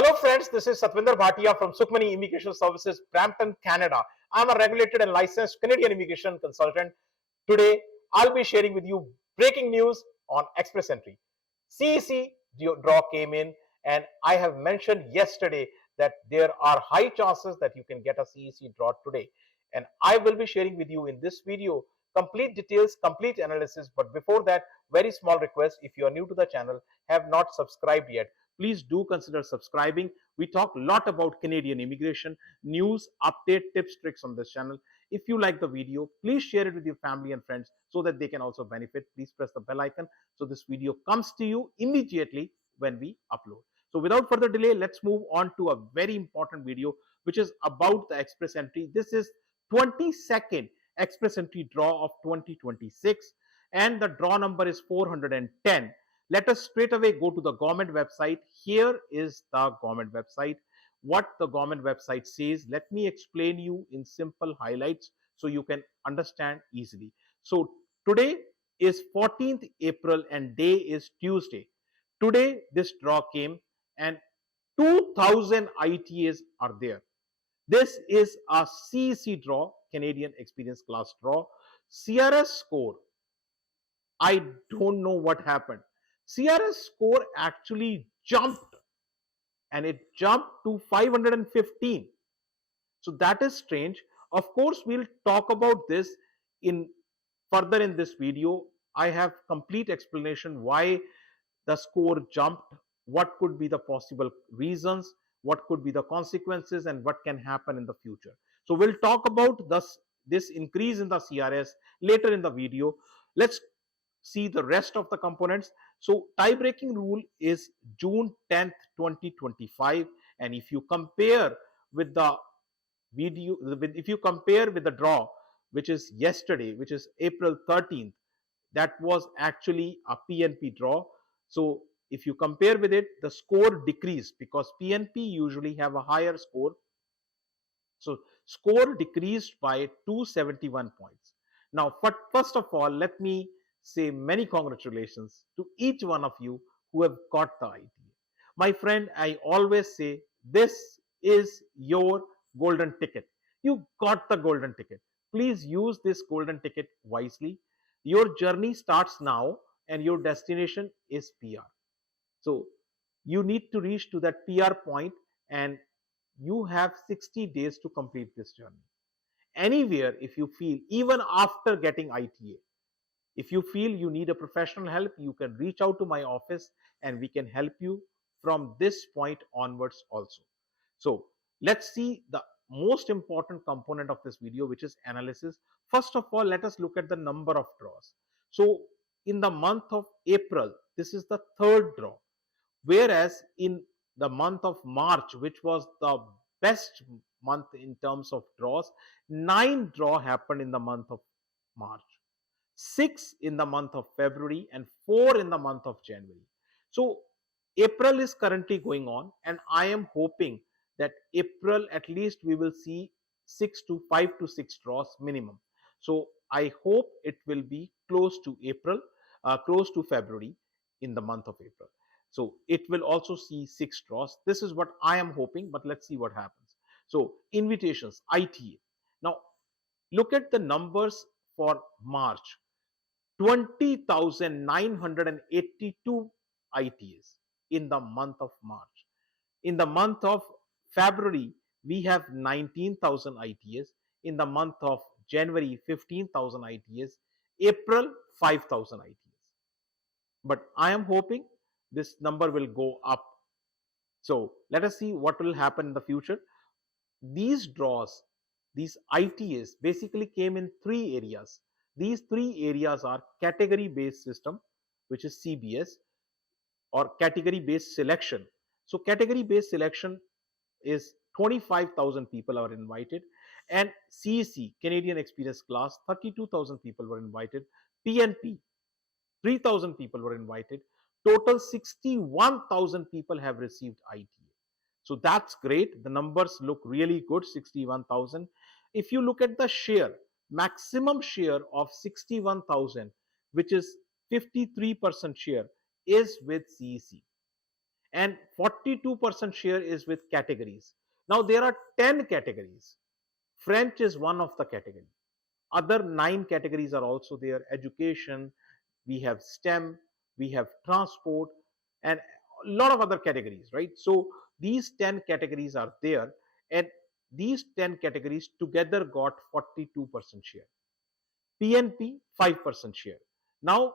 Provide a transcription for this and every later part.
Hello friends, this is Satvinder Bhatia from Sukhmani Immigration Services, Brampton, Canada. I'm a regulated and licensed Canadian immigration consultant. Today, I'll be sharing with you breaking news on Express Entry. CEC draw came in, and I have mentioned yesterday that there are high chances that you can get a CEC draw today. And I will be sharing with you in this video complete details, complete analysis. But before that, very small request, if you are new to the channel, have not subscribed yet, please do consider subscribing. We talk a lot about Canadian immigration, news, update, tips, tricks on this channel. If you like the video, please share it with your family and friends so that they can also benefit. Please press the bell icon so this video comes to you immediately when we upload. So without further delay, let's move on to a very important video which is about the Express Entry. This is 22nd Express Entry draw of 2026 and the draw number is 410. Let us straight away go to the government website. Here is the government website. What the government website says, let me explain you in simple highlights so you can understand easily. So today is 14th April and day is Tuesday. Today this draw came and 2000 ITAs are there. This is a CEC draw, Canadian Experience Class draw. CRS score, I don't know what happened. CRS score actually jumped and it jumped to 515. So that is strange. Of course, we'll talk about this in further in this video. I have complete explanation why the score jumped, what could be the possible reasons, what could be the consequences, and what can happen in the future. So we'll talk about this increase in the CRS later in the video. Let's see the rest of the components. So tie breaking rule is June 10th, 2025, and if you compare with the video, if you compare with the draw which is yesterday, which is April 13th, that was actually a PNP draw. So if you compare with it, the score decreased because PNP usually have a higher score. So score decreased by 271 points. Now, first of all, let me say many congratulations to each one of you who have got the ITA. My friend, I always say this is your golden ticket. You got the golden ticket. Please use this golden ticket wisely. Your journey starts now and your destination is PR. So you need to reach to that PR point and you have 60 days to complete this journey. Anywhere, if you feel, even after getting ITA, if you feel you need a professional help, you can reach out to my office and we can help you from this point onwards also. So let's see the most important component of this video, which is analysis. First of all, let us look at the number of draws. So in the month of April, this is the third draw. Whereas in the month of March, which was the best month in terms of draws, 9 draw happened in the month of March, 6 in the month of February, and 4 in the month of January. So April is currently going on, and I am hoping that April at least we will see 5 to 6 draws minimum. So I hope it will be close to April, close to February in the month of April. So it will also see 6 draws. This is what I am hoping, but let's see what happens. So invitations, ITA. Now look at the numbers for March. 20,982 ITAs in the month of March. In the month of February, we have 19,000 ITAs. In the month of January, 15,000 ITAs. April, 5,000 ITAs. But I am hoping this number will go up. So let us see what will happen in the future. These draws, these ITAs basically came in 3 areas. These 3 areas are category based system, which is CBS, or category based selection. So category based selection is 25,000 people are invited, and CEC, Canadian Experience Class, 32,000 people were invited. PNP, 3,000 people were invited. Total 61,000 people have received ITA. So that's great. The numbers look really good, 61,000. If you look at the share, maximum share of 61,000, which is 53% share, is with CEC. and 42% share is with categories. Now there are 10 categories. French is one of the category. Other 9 categories are also there: education, we have STEM, we have transport, and a lot of other categories, right? So these 10 categories are there, and these 10 categories together got 42% share. PNP 5% share. Now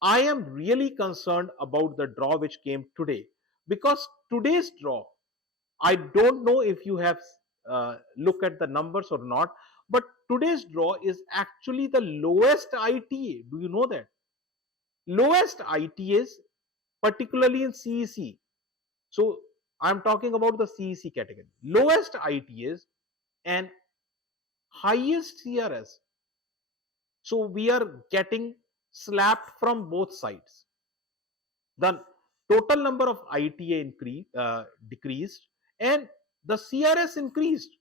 I am really concerned about the draw which came today, because today's draw, I don't know if you have looked at the numbers or not, but today's draw is actually the lowest ITA. Do you know that? Lowest ITAs, particularly in CEC. So I'm talking about the CEC category. Lowest ITAs and highest CRS. So we are getting slapped from both sides. The total number of ITA decreased, and the CRS increased.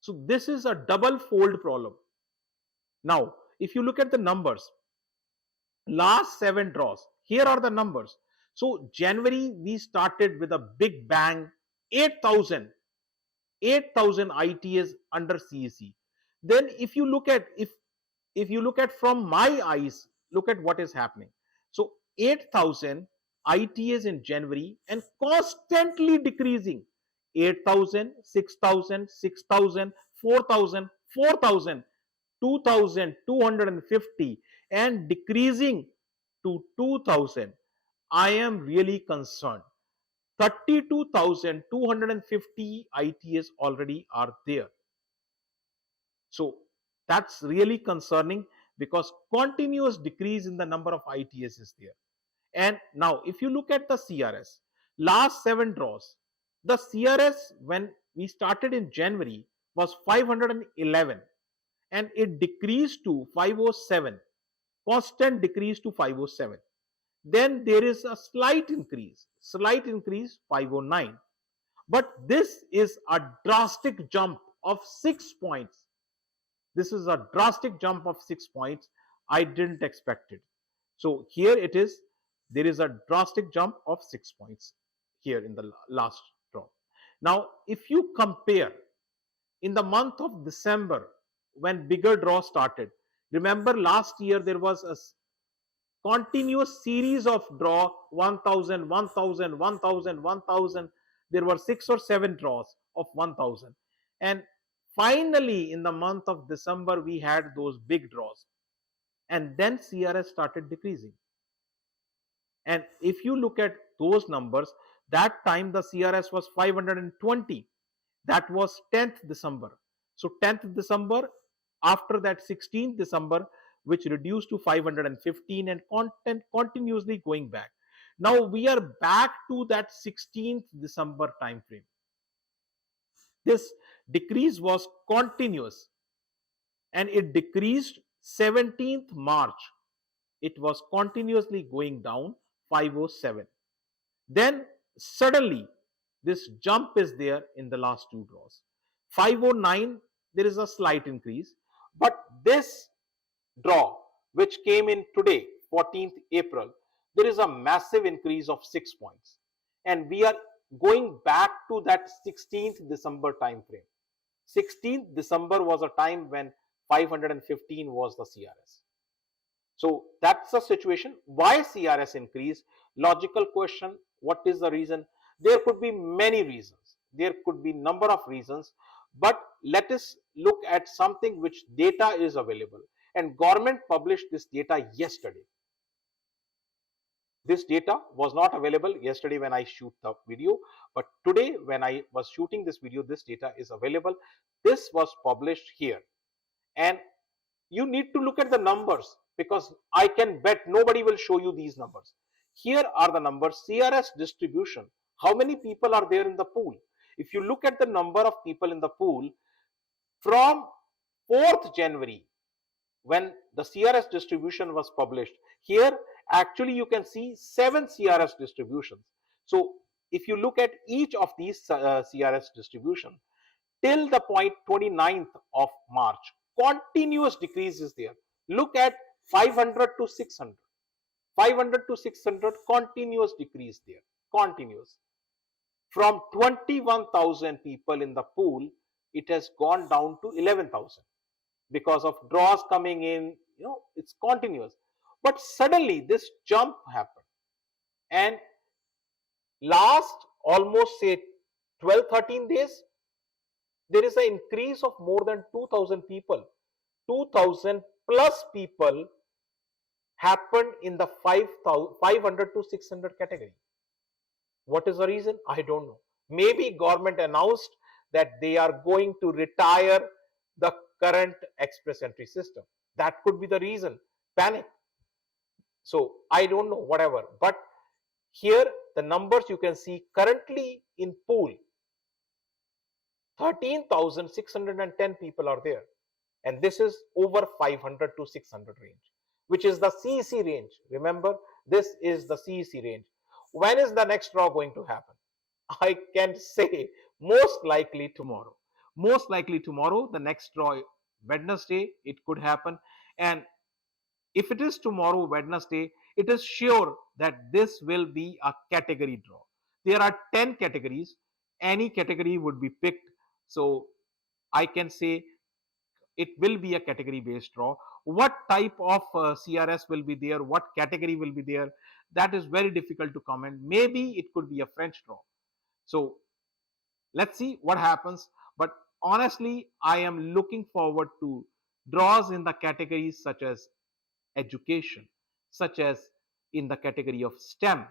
So this is a double fold problem. Now, if you look at the numbers, last 7 draws, here are the numbers. So January we started with a big bang, 8,000 ITAs under CEC. Then if you look at from my eyes, look at what is happening. So 8,000 ITAs in January and constantly decreasing: 8,000, 6,000, 6,000, 4,000, 4,000, 2,250, and decreasing to 2,000. I am really concerned. 32,250 ITAs already are there. So that's really concerning, because continuous decrease in the number of ITAs is there. And now if you look at the CRS, last 7 draws, the CRS when we started in January was 511, and it decreased to 507, constant decrease to 507. Then there is a slight increase 509. But this is a drastic jump of 6 points. This is a drastic jump of 6 points. I didn't expect it. So here it is. There is a drastic jump of 6 points here in the last draw. Now, if you compare in the month of December, when bigger draw started, remember last year there was a continuous series of draw: 1,000, 1,000, 1,000, 1,000. There were 6 or 7 draws of 1,000, and finally in the month of December we had those big draws, and then CRS started decreasing. And if you look at those numbers, that time the CRS was 520. That was 10th December. So 10th December, after that 16th December, which reduced to 515, and continuously going back. Now we are back to that 16th December time frame. This decrease was continuous, and it decreased 17th March. It was continuously going down 507. Then suddenly this jump is there in the last 2 draws. 509, there is a slight increase, but this draw which came in today, 14th April, there is a massive increase of 6 points, and we are going back to that 16th December time frame. 16th December was a time when 515 was the CRS. So that's the situation. Why CRS increase? Logical question. What is the reason? There could be many reasons. There could be number of reasons, but let us look at something which data is available, and government published this data yesterday. This data was not available yesterday when I shoot the video, but today when I was shooting this video, this data is available. This was published here, and you need to look at the numbers, because I can bet nobody will show you these numbers. Here are the numbers: CRS distribution. How many people are there in the pool? If you look at the number of people in the pool from 4th January, when the CRS distribution was published, here actually you can see 7 CRS distributions. So if you look at each of these CRS distribution till the point 29th of March, continuous decrease is there. Look at 500 to 600. 500 to 600 continuous decrease there, continuous. From 21,000 people in the pool, it has gone down to 11,000 because of draws coming in, it's continuous. But suddenly this jump happened, and last almost say 12, 13 days, there is an increase of more than 2,000 people. 2,000 plus people happened in the 500 to 600 category. What is the reason? I don't know. Maybe government announced that they are going to retire the current express entry system. That could be the reason. Panic. So I don't know, whatever. But here the numbers you can see currently in pool, 13,610 people are there. And this is over 500 to 600 range, which is the CEC range. Remember, this is the CEC range. When is the next draw going to happen? I can say most likely tomorrow. Most likely tomorrow, the next draw, Wednesday, it could happen. And if it is tomorrow, Wednesday, it is sure that this will be a category draw. There are 10 categories. Any category would be picked. So I can say it will be a category based draw. What type of CRS will be there, what category will be there, that is very difficult to comment. Maybe it could be a French draw. So let's see what happens. But honestly, I am looking forward to draws in the categories such as education, such as in the category of STEM.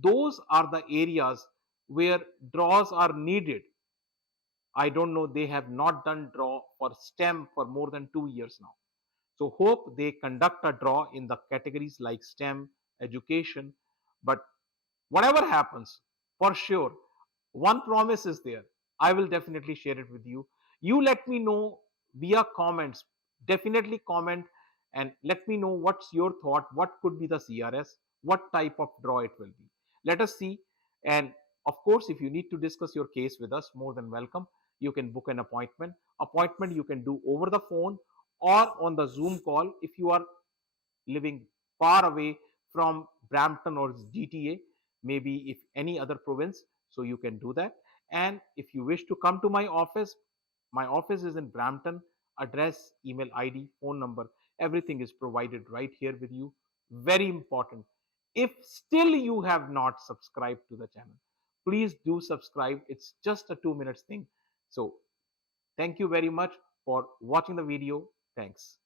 Those are the areas where draws are needed. I don't know, they have not done draw for STEM for more than 2 years now. So hope they conduct a draw in the categories like STEM, education. But whatever happens, for sure, one promise is there. I will definitely share it with you. You let me know via comments. Definitely comment and let me know what's your thought. What could be the CRS? What type of draw it will be? Let us see. And of course, if you need to discuss your case with us, more than welcome. You can book an appointment. Appointment you can do over the phone or on the Zoom call if you are living far away from Brampton or GTA, maybe if any other province, so you can do that. And if you wish to come to my office is in Brampton. Address, email ID, phone number, everything is provided right here with you. Very important. If still you have not subscribed to the channel, please do subscribe. It's just a 2 minutes thing. So thank you very much for watching the video. Thanks.